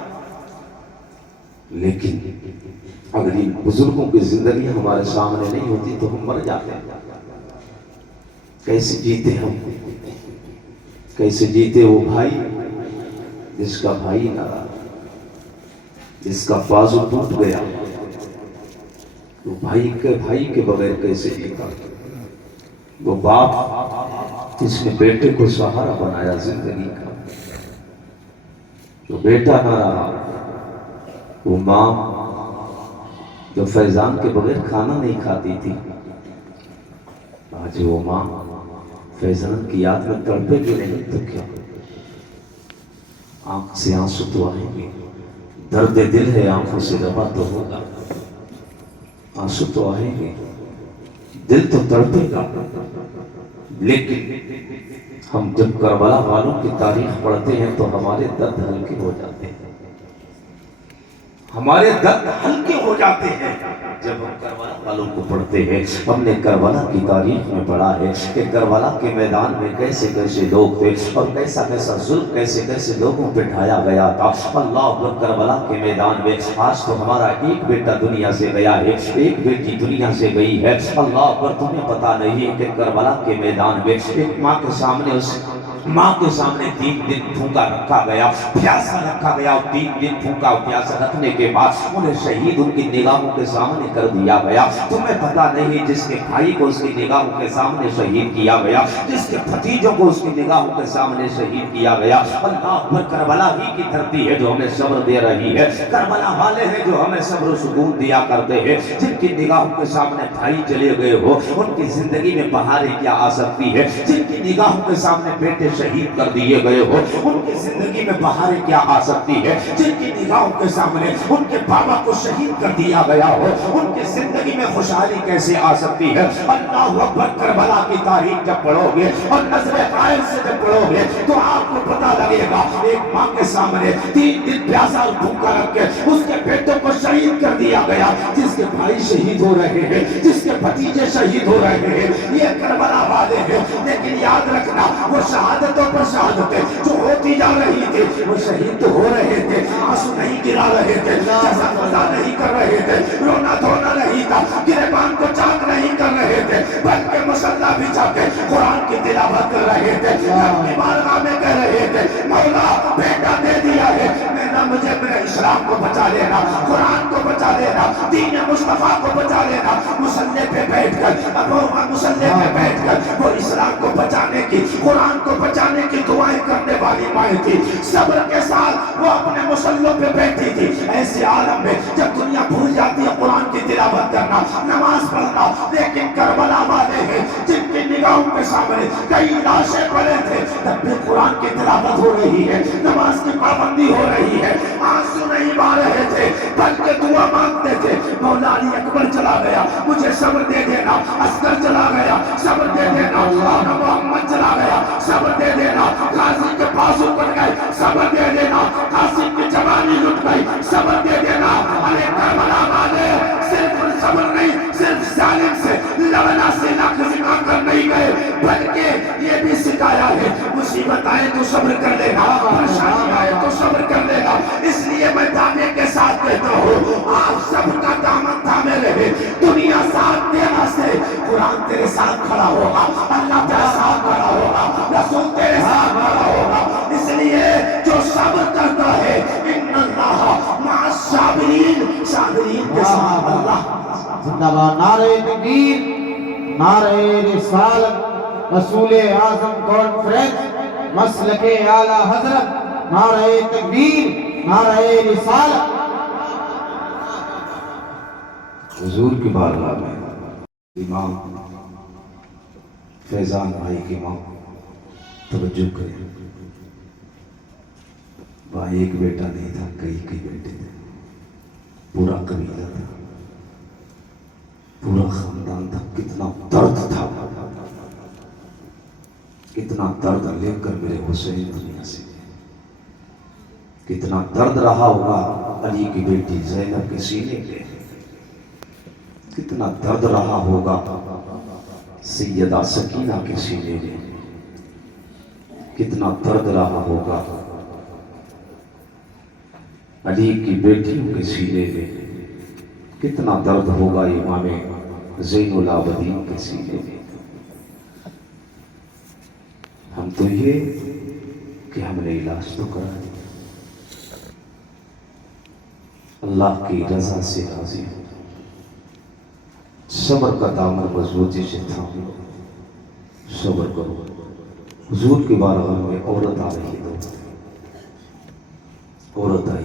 لیکن اگر ان بزرگوں کی زندگی ہمارے سامنے نہیں ہوتی تو ہم مر جاتے ہیں۔ کیسے جیتے ہم، کیسے جیتے وہ بھائی جس کا بھائی نہ رہا، جس کا بازو ٹوٹ گیا، وہ بھائی کے بغیر کیسے جیتا؟ وہ باپ جس نے بیٹے کو سہارا بنایا زندگی کا، جو بیٹا نہ رہا، وہ ماں جو فیضان کے بغیر کھانا نہیں کھاتی تھی، آج وہ ماں فیضان کی یاد میں تڑپے گی نہیں تو کیا؟ آنکھ سے آنسو تو آئیں گے، درد دل ہے آنکھوں سے دبا تو ہوگا، آنسو تو آئیں گے، دل تو تڑپے گا، لیکن ہم جب کربلا والوں کی تاریخ پڑھتے ہیں تو ہمارے درد ہلکے ہو جاتے ہیں، ہمارے درد ہلکے ہو جاتے ہیں جب ہم کربلا والوں کو پڑھتے ہیں۔ ہم نے کربلا کی تاریخ میں پڑھا ہے کہ کربلا کے میدان میں کیسے کیسے لوگ تھے اور کیسا کیسا ظلم کیسے کیسے لوگوں پہ ڈھایا گیا تھا۔ اللہ اکبر، کربلا کے میدان میں آج تو ہمارا ایک بیٹا دنیا سے گیا ہے، ایک بیٹی دنیا سے گئی ہے۔ اللہ اکبر، تمہیں پتا نہیں ہے کہ کربلا کے میدان میں ایک ماں کے سامنے ماں کے سامنے 3 دن بھوکا رکھا گیا، پیاسا رکھا گیا، اور 3 دن بھوکا پیاسا رکھنے کے بعد انہیں شہید ان کی نگاہوں کے سامنے کر دیا گیا۔ تمہیں پتا نہیں جس کے بھائی کو اس کی نگاہوں کے سامنے شہید کیا گیا، جس کے بھتیجوں کو اس کی نگاہوں کے سامنے شہید کیا گیا، اللہ اکبر، کربلا ہی کی دھرتی ہے جو ہمیں صبر دے رہی ہے، کربلا والے ہیں جو ہمیں صبر و سکون دیا کرتے ہیں۔ جن کی نگاہوں کے سامنے بھائی چلے گئے ہو ان کی زندگی میں بہاریں کیا آ سکتی ہے، جن کی نگاہوں کے سامنے بیٹے شہید کر دیے گئے ہو ان کی زندگی میں بہاریں کیا آ سکتی ہے، جن کی نگاہوں کے سامنے ان کے بابا کو شہید کر دیا گیا ہو ان کی زندگی میں خوشحالی کیسے آ سکتی ہے۔ اللہ اکبر، کربلا کی تاریخ جب پڑھو گے اور نظر غائب سے جب پڑھو گے تو آپ کو پتا لگے گا ایک ماں کے سامنے 3 دن پیاسا اور بھوکا رکھ کے اس کے بیٹوں کو شہید کر دیا گیا، جس کے بھائی شہید ہو رہے ہیں، جس کے بھتیجے شہید ہو رہے ہیں، یہ کربلا والے ہیں۔ لیکن یاد رکھنا، وہ شہادتوں پر شہادتیں جو ہوتی جا رہی تھی، وہ شہید تو ہو رہے تھے، آنسو نہیں گرا رہے تھے، جزا فضا نہیں کر رہے تھے، رونا دھونا نہیں تھا، گریبان کو چاک نہیں کر رہے تھے، بلکہ مصلی بچھا کے قرآن کی تلاوت کر رہے تھے، اپنی بارگاہ میں کہہ رہے تھے، مولا بیٹا دے دیا ہے، میرا مجھے میرے اسلام کو بچا لینا، قرآن کو بچا لینا، دین مصطفیٰ کو بچا لینا۔ مصلی پہ بیٹھ کر مصلی پہ بیٹھ کر وہ اسلام کو بچانے کی، قرآن کو بچانے کی دعائیں کرنے والی مائیں تھی، صبر کے ساتھ وہ اپنے مصلوں پہ بیٹھی تھی۔ ایسے عالم میں جب دنیا بھول جاتی ہے قرآن کی تلاوت کرنا، نماز پڑھنا، لیکن کربلا والے ہیں جن کی نگاہوں کے سامنے کئی لاشیں پڑے تھے، تب بھی قرآن کی تلاوت ہو رہی ہے، نماز کی پابندی ہو رہی ہے، آنسو نہیں بہا رہے تھے بلکہ دعا مانگتے تھے۔ مولا علی اکبر چلا گیا، مجھے صبر دے دینا، عسکر چلا گیا، صبر دے دینا، آقا محمد چلا گیا، صبر دے دینا، غازی کے بازو کٹ گئے، صبر دے دینا، قاسم کی جوانی لٹ گئی، صبر دے دینا۔ ارے کربلا والے صرف صبر نہیں، صرف ظالم سے لڑنا سے ناکزیما کر نہیں گئے، بلکہ یہ بھی سکھایا ہے مصیبت آئے تو صبر کر لینا، پریشانی آئے تو صبر کر لینا۔ اس لیے میں دعوے کے ساتھ کہتا ہوں، آپ صبر کا دامن تھامے رہے، دنیا ساتھ دینا سے قرآن تیرے ساتھ کھڑا ہوگا، اللہ تیرے ساتھ کھڑا ہوگا، رسول تیرے ساتھ کھڑا ہوگا۔ اس لیے جو صبر کرتا ہے ان اللہ مع الصابرین، صابرین کے ساتھ اللہ۔ زندہ باد نعرہ تکبیر، نعرہ رسالت، رسول اعظم کانفرنس، مسلک اعلیٰ حضرت، نعرہ تکبیر، نعرہ رسالت۔ حضور کی بارگاہ میں امام فیضان بھائی کی ماں توجہ کرے، بھائی ایک بیٹا نہیں تھا، کئی بیٹے تھے، پورا قبیلہ تھا، پورا خاندان تھا، کتنا درد تھا، کتنا درد لے کر میرے حسین دنیا سے، کتنا درد رہا ہوگا علی کی بیٹی زینب کے سینے پہ، کتنا درد رہا ہوگا سیدہ سکینہ کے سینے میں، کتنا درد رہا ہوگا علی کی بیٹیوں کے سینے میں، کتنا درد ہوگا امام زین العابدین کے سینے میں۔ ہم تو یہ کہ ہم نے علاج تو کرا دیا، اللہ کی رضا سے راضی ہو، صبر کا دامن مضبوطی سے تھام لو، صبر کرو۔ حضور کی بارگاہ میں عورت آ رہی دو، عورت آئی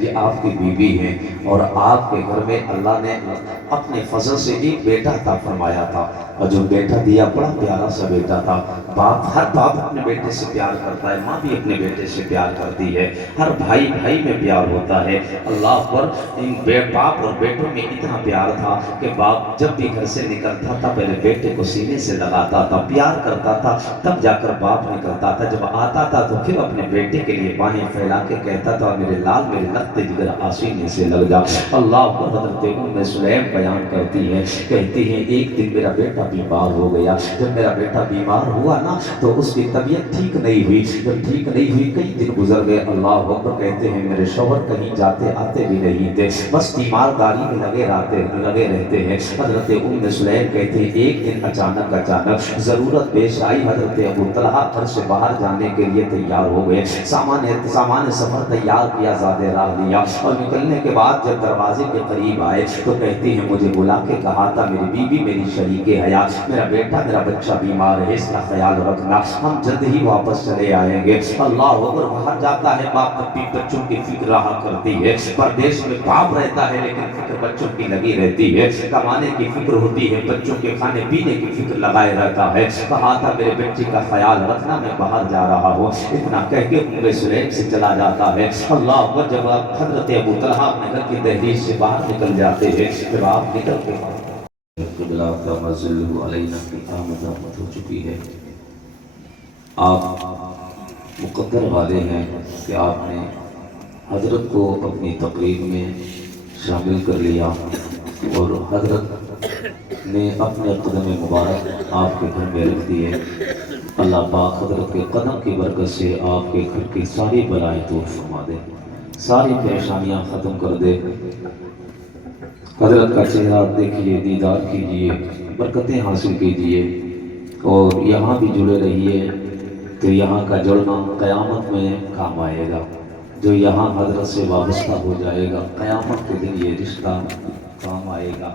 یہ آپ کی بیوی ہیں اور آپ کے گھر میں اللہ نے اپنے فضل سے ایک بیٹا عطا فرمایا تھا، اور جو بیٹا دیا بڑا پیارا سا بیٹا تھا۔ ہر باپ اپنے بیٹے سے پیار کرتا ہے، ماں بھی اپنے بیٹے سے پیار کرتی ہے، ہر بھائی بھائی میں پیار ہوتا ہے۔ اللہ پر ان باپ اور بیٹوں میں اتنا پیار تھا کہ باپ جب بھی گھر سے نکلتا تھا پہلے بیٹے کو سینے سے لگاتا تھا، پیار کرتا تھا، تب جا کر باپ نکلتا تھا۔ جب آتا تھا تو پھر اپنے بیٹے کے لیے باہیں پھیلا کے کہتا تھا میرے لال میرے لخت جگر آسینے سے لگ جا۔ اللہ پر حضرت ام سلیم بیان کرتی ہے، کہتی ہیں ایک دن میرا بیٹا بیمار ہو گیا۔ جب میرا بیٹا بیمار ہوا نا تو اس کی طبیعت ٹھیک نہیں ہوئی، جب ٹھیک نہیں ہوئی کئی دن گزر گئے۔ اللہ اکبر، کہتے ہیں میرے شوہر کہیں جاتے آتے بھی نہیں تھے، بس تیمارداری میں لگے رہتے ہیں۔ حضرت ام سلیم کہتے ہیں ایک دن اچانک ضرورت پیش آئی، حضرت ابو طلحہ گھر سے باہر جانے کے لیے تیار ہو گئے، سامان سفر تیار کیا، زیادہ راہ لیا، اور نکلنے کے بعد جب دروازے کے قریب آئے تو کہتی ہیں مجھے بلا کے کہا تھا میری بیوی میری شریک حیات، میرا بیٹا میرا بچہ بیمار ہے، اس کا خیال رکھنا، ہم جلد ہی واپس چلے آئیں گے۔ اللہ اکبر، باہر جاتا ہے باپ تب بھی بچوں کی فکر رہا کرتی ہے، پردیش میں باپ رہتا ہے لیکن فکر بچوں کی لگی رہتی ہے، کمانے کی فکر ہوتی ہے، بچوں کے کھانے پینے کی فکر لگائے رہتا ہے۔ کہا تھا میرے بچے کا خیال رکھنا، میں باہر جا رہا ہوں، اتنا کہہ کے ام سلیم سے چلا جاتا ہے۔ اللہ اکبر، جب حضرت ابو طلحہ اپنے گھر کی دہلیز سے باہر نکل جاتے ہیں، جب آپ نکل کے قبلہ کا مزل علینا کی آمد ہو چکی ہے، آپ مقدر والے ہیں کہ آپ نے حضرت کو اپنی تقریب میں شامل کر لیا، اور حضرت نے اپنے قدم مبارک آپ کے گھر میں رکھ دیے۔ اللہ پاک حضرت کے قدم کی برکت سے آپ کے گھر کی ساری بلائیں دور فرما دے، ساری پریشانیاں ختم کر دے۔ حضرت کا چہرہ دیکھیے، دیدار کیجئے، برکتیں حاصل کیجئے، اور یہاں بھی جڑے رہیے تو یہاں کا جڑنا قیامت میں کام آئے گا۔ جو یہاں حضرت سے وابستہ ہو جائے گا قیامت کے دن یہ رشتہ کام آئے گا،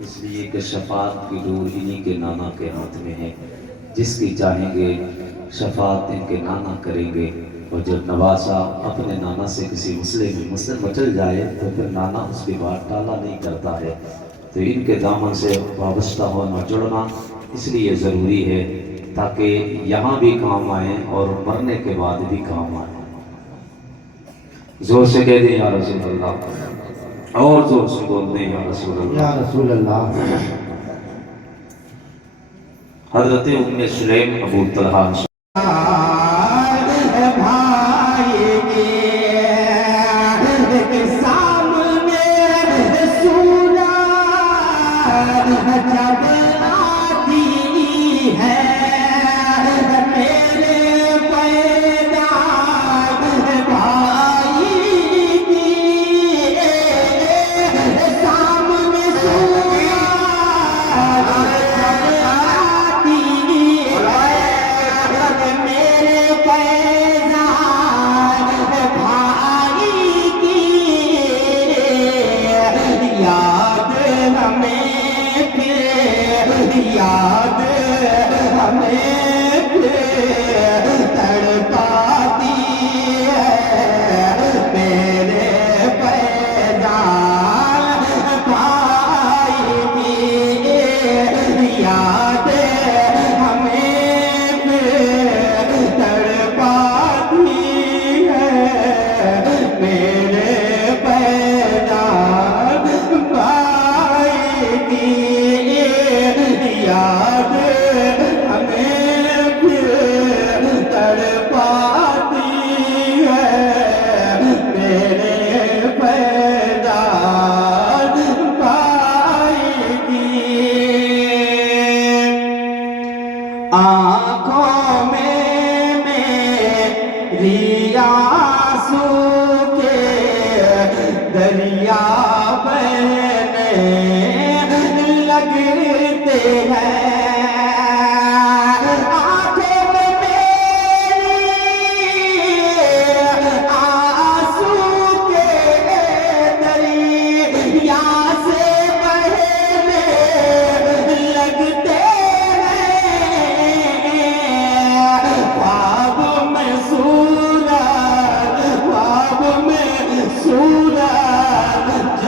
اس لیے کہ شفاعت کی ڈور انہی کے نانا کے ہاتھ میں ہے، جس کی چاہیں گے شفاعت ان کے نانا کریں گے، اور جب نواسا اپنے نانا سے کسی مسئلے میں مچل جائے تو پھر نانا اس کی بات ٹالا نہیں کرتا ہے، تو ان کے دامن سے وابستہ ہونا جڑنا اس لیے ضروری ہے تاکہ یہاں بھی کام آئیں اور مرنے کے بعد بھی کام آئیں۔ زور سے کہہ دیں یا رسول اللہ، اور زور سے بول دیں یا رسول اللہ، یا رسول اللہ۔ حضرت ام سلیم ابو طلحہ یاد ہمیں تڑپاتی ہے، میرے پیدائش بھائی کی یاد ہمیں تڑپاتی ہے، میرے پیدائش بھائی کی یاد ہمیں تڑپاتی ہے، میرے پیدا بھائی کی آنکھوں میں میری آنسو کے دریا بہنے لگتے ہیں، آنکھوں میں میری آنسو کے دریا سے بہنے لگتے ہیں، خواب میں سورج، خواب میں سورج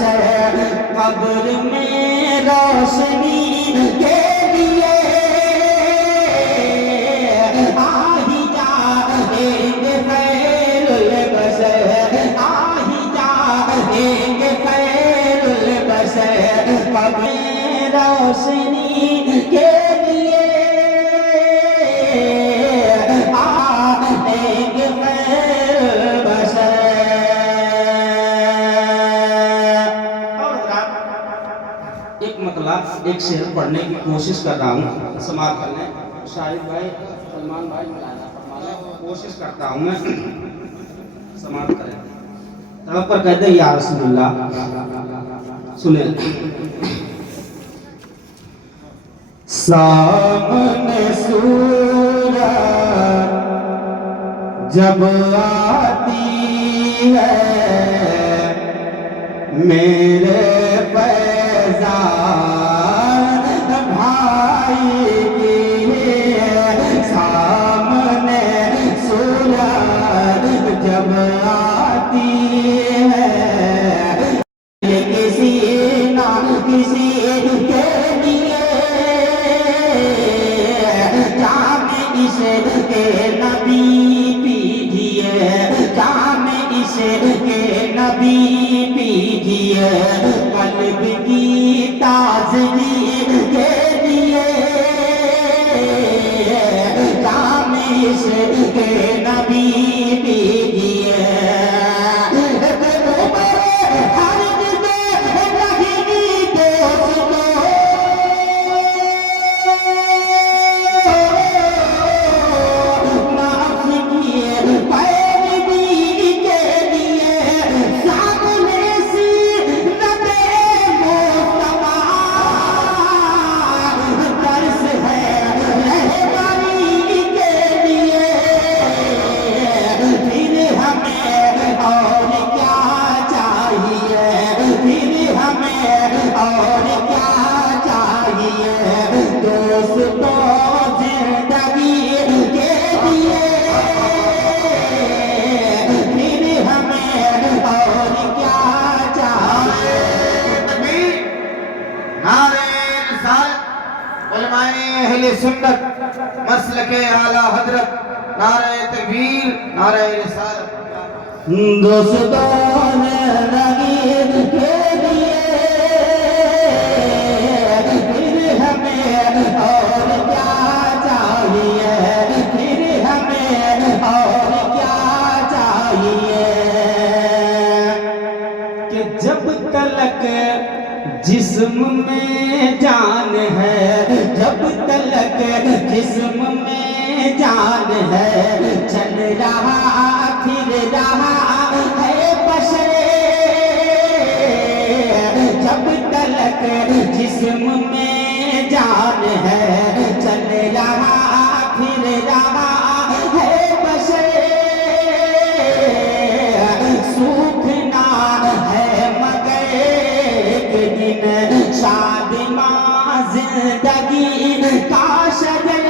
بشر قبر میں روشنی کے لیے آ ہی جائیں گے خیر البشر، آ ہی جائیں گے خیر البشر قبر میں روشنی کے لیے آئیں گے خیر البشر۔ اور ایک مطلب ایک شعر پڑھنے کی کوشش کر رہا ہوں، سماعت کر لیں شاہد بھائی، سلمان بھائی، مولانا فرمانے کوشش کرتا ہوں میں، سماعت کریں، طرف پر کہتے ہیں یا رسول اللہ، سنیں سامنے سورج جب آتی ہے میرے فیضان بھائی کی، سامنے سورج جب آتی ہے یہ کسی نہ کسی کے لیے جام عشق کے نبی پیجیے، جام عشق کے نبی پیجیے، قلب کی تازگی کے لیے جام عشق کے نبی پیجیے۔ اہل سنت مسلک اعلی حضرت، نعرہ تکبیر، نعرہ رسالت۔ دوستان رغیب کے لیے پھر ہمیں اور کیا چاہیے، پھر ہمیں اور کیا چاہیے کہ جب تلک جسم میں جان ہے، جب تلک جسم میں جان ہے، چل رہا پھر رہا ہے بشر، جب تلک جسم میں جان ہے، چل رہا پھر رہا ہے بشر، سوکھنا ہے مگر ایک دن شادماں زندگی کا شجر،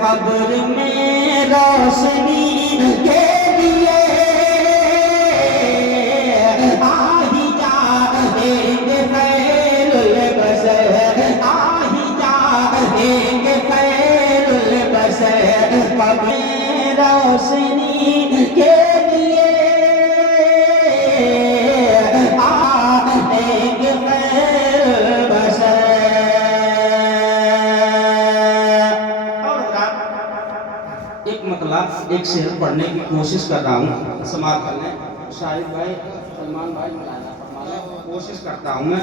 قبر میں روشنی کے لیے آ ہی جائیں گے خیر البشر، آ ہی جائیں گے خیر البشر قبر میں روشنی کے لیے آئیں گے خیر البشر۔ ایک مطلب ایک شعر پڑھنے کی کوشش کر رہا ہوں، سماعت کر لیں شاہد بھائی، سلمان بھائی، مولانا فرمانے کوشش کرتا ہوں میں،